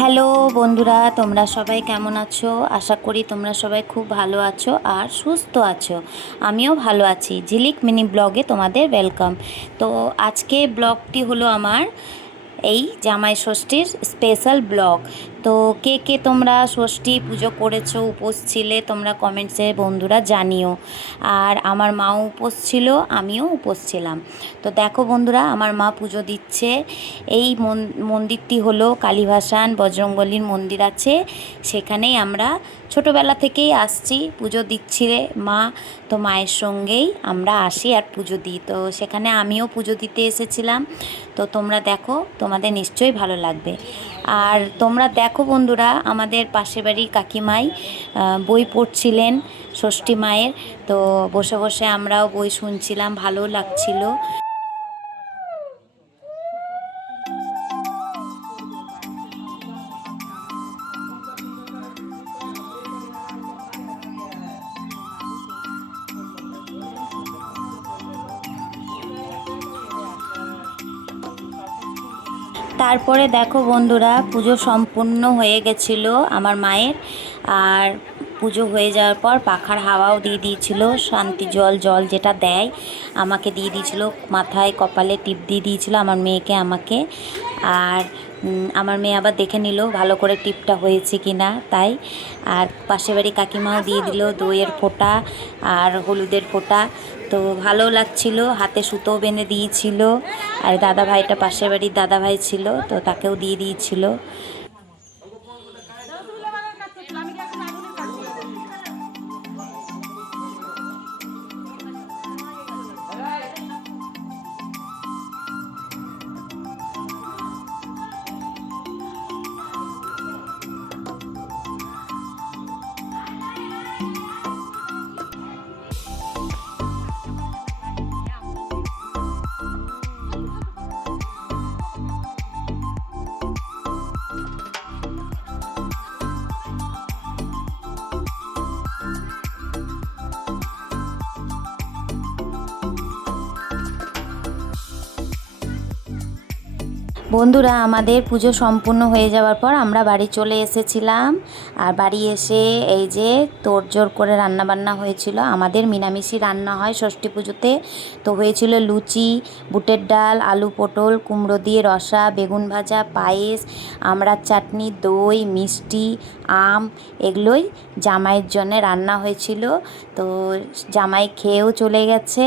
Hello বন্ধুরা, তোমরা সবাই কেমন আছো? আশা করি তোমরা সবাই খুব ভালো আছো আর সুস্থ আছো। আমিও ভালো আছি। ঝিলিক মিনি ব্লগে তোমাদের ওয়েলকাম। তো আজকে ব্লগটি হলো আমার এই জামাই ষষ্ঠীর স্পেশাল ব্লগ। তো কে কে তোমরা ষষ্ঠী পুজো করেছো, উপোস ছিলে, তোমরা কমেন্টসে বন্ধুরা জানিও। আর আমার মাও উপোস ছিল, আমিও উপোস ছিলাম। তো দেখো বন্ধুরা, আমার মা পুজো দিচ্ছে। এই মন্দিরটি হলো কালীভাসান বজরংবলীর মন্দির আছে, সেখানেই আমরা ছোটোবেলা থেকেই আসছি, পুজো দিচ্ছি মা। তো মায়ের সঙ্গেই আমরা আসি আর পুজো দিই। তো সেখানে আমিও পুজো দিতে এসেছিলাম। তো তোমরা দেখো, তোমাদের নিশ্চয়ই ভালো লাগবে। আর তোমরা দেখো বন্ধুরা, আমাদের পাশের বাড়ির কাকিমাই বই পড়ছিলেন ষষ্ঠী মায়ের। তো বসে বসে আমরাও বই শুনছিলাম, ভালো লাগছিল। তারপরে দেখো বন্ধুরা, পুজো সম্পূর্ণ হয়ে গেছিলো আমার মায়ের। আর পুজো হয়ে যাওয়ার পর পাখার হাওয়াও দিয়ে দিয়েছিল, শান্তি জল জল যেটা দেয় আমাকে দিয়ে দিয়েছিল, মাথায় কপালে টিপ দিয়ে দিয়েছিল আমার মেয়েকে, আমাকে। আর আমার মেয়ে আবার দেখে নিল ভালো করে টিপটা হয়েছে কি না, তাই। আর পাশের বাড়ি কাকিমাও দিয়ে দিল দইয়ের ফোঁটা আর হলুদের ফোঁটা। তো ভালো লাগছিল, হাতে সুতো বেঁধে দিয়েছিল। আর দাদা ভাইটা পাশের বাড়ির দাদা ভাই ছিল, তো তাকেও দিয়ে দিয়েছিল। বন্ধুরা, আমাদের পুজো সম্পূর্ণ হয়ে যাওয়ার পর আমরা বাড়ি চলে এসেছিলাম। আর বাড়ি এসে এই যে তোড়জোড় করে রান্নাবান্না হয়েছিল। আমাদের নিরামিষই রান্না হয় ষষ্ঠী পুজোতে। তো হয়েছিল লুচি, বুটের ডাল, আলু পটল কুমড়ো দিয়ে রসা, বেগুন ভাজা, পায়েস, আমড়ার চাটনি, দই, মিষ্টি, আম, এগুলোই জামাইয়ের জন্য রান্না হয়েছিল। তো জামাই খেয়েও চলে গেছে।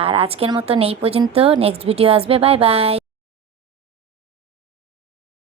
আর আজকের মতন এই পর্যন্ত। নেক্সট ভিডিও আসবে। Bye bye.